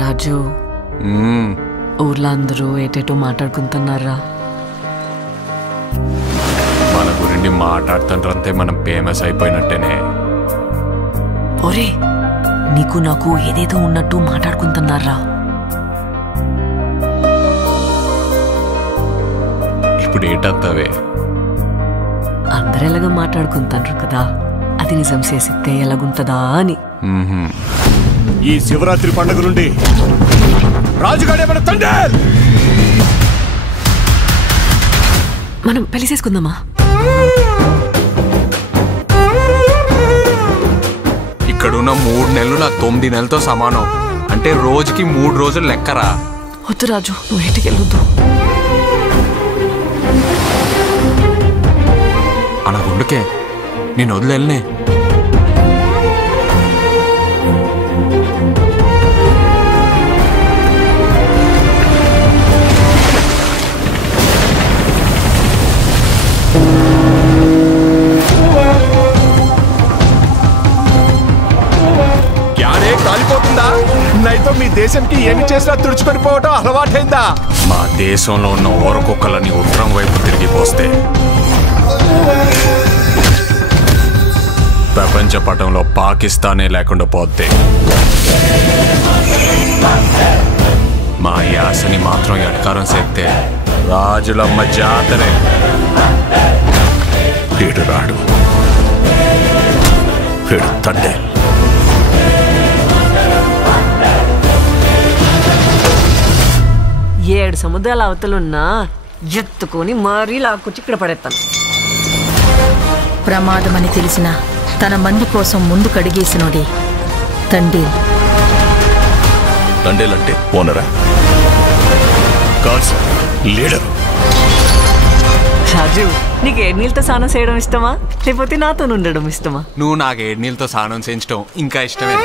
రాజు ఊర్లో అందరూ ఏటేటో మాట్లాడుకుంటున్నారా? మన గురించి మాట్లాడుతుంటే మనం ఫేమస్ అయిపోయినట్టేనే. ఒరే నీకు నాకు ఏదేదో ఉన్నట్టు మాట్లాడుకుంటున్నారా? ఇప్పుడు ఏటంతవే? అందరెలాగా మాట్లాడుకుంటారు కదా, అది నిజం చేసితే ఎలాగుంటదా అని. ఈ శివరాత్రి పండుగ నుండి రాజుగాడే మన తండ్రి. మనం పెళ్లి చేసుకుందామా? ఇక్కడున్న 3 నెలలు నా 9 నెలలతో సమానం. అంటే రోజుకి 3 రోజులు లెక్కరా. వద్దు రాజు, నువ్వు ఇంటికి వెళ్ళొద్దు. అలా గుండుకే నేను వదిలేనే. కాలిపోతుందా? నైతో మీ దేశంకి ఏమి చేసినా తుడుచుకొని పోవటం అలవాటైందా? మా దేశంలో ఉన్న ఓరకొక్కలని ఉత్తరం వైపు తిరిగిపోస్తే ప్రపంచ పటంలో పాకిస్తానే లేకుండా పోతే మా యాసని మాత్రం ఎటకారం చేస్తే రాజులమ్మ జాతరే. వీడు రాడు, వీడు తండ్రి. ఏడు సముద్రాల అవతలున్నా ఎత్తుకొని మరీ లాక్కొచ్చి ఇక్కడ పడేస్తాను. ప్రమాదమని తెలిసిన తన మంది కోసం ముందు కడిగేసినోడే తండేల్. తండేల్ అంటే ఓనరా? కాదు, లీడర్. రాజు, నీకు 7 నీళ్ళతో స్నానం చేయడం ఇష్టమా, లేకపోతే నాతో ఉండడం ఇష్టమా? నువ్వు నాకు 7 నీళ్ళతో స్నానం చేయించడం ఇంకా ఇష్టమే.